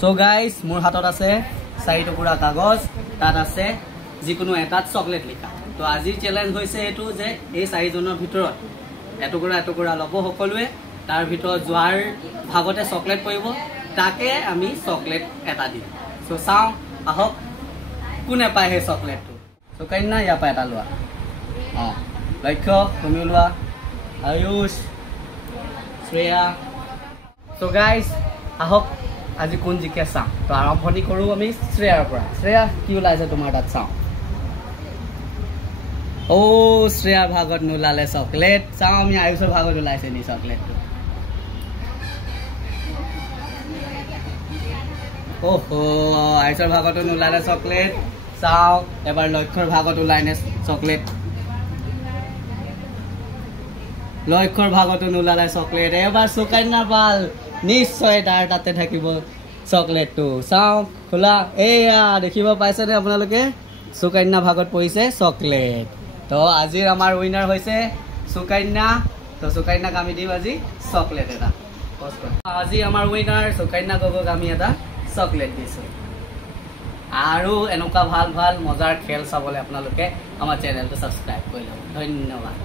so guys মোৰ হাতত আছে 4 টুকুৰা কাগজ তাত আছে যিকোনো এটাত চকলেট লিখা তো আজিৰ চ্যালেঞ্জ হৈছে এটো যে এই 4 জনৰ ভিতৰত এটুকুৰা লব সকলোৱে তাৰ ভিতৰত যোৱাৰ ভাগতে চকলেট পৰিব তাকে আমি চকলেট এটা দিম সো চাও আহক কোনে পায় হে চকলেটটো সো কাইনা ইয়া পায় এটা লোৱা লক্ষ্য তুমি লোৱা আয়ুষ শ্ৰেয়া সো গাইস আহক আজি কোন জিকে চাও তো আৰম্ভণি কৰো আমি শ্ৰেয়াৰ পৰা শ্ৰেয়া কি ওলাইছে তোমাৰ তাত চাও ও শ্ৰেয়াৰ ভাগত নোলালে চকলেট চাও আমি আয়ুষৰ ভাগত ওলাইছে নি চকলেটটো ওহো আয়ুষৰ ভাগত নোলালে চকলেট চাও এবাৰ লক্ষ্যৰ ভাগত ওলাইনে চকলেট লক্ষ্যৰ ভাগত নোলালে চকলেট এবাৰ সুকন্যা পাল নিশ্চয় তাৰ তাতে থাকিব চকলেটটো চাও খোলা এয়া দেখিব পাইছে নে আপোনালোকে সুকন্যা ভাগত পৰিছে চকলেট তো আজিৰ আমাৰ উইনাৰ হৈছে সুকন্যা তো সুকন্যাক আমি দিম আজি চকলেট এটা আজি আমাৰ উইনাৰ সুকন্যা গগক আমি এটা চকলেট দিছো আৰু এনেকুৱা ভাল ভাল মজাৰ খেল চাবলৈ আপোনালোকে আমাৰ চেনেলটো সাবস্ক্ৰাইব কৰি লওক ধন্যবাদ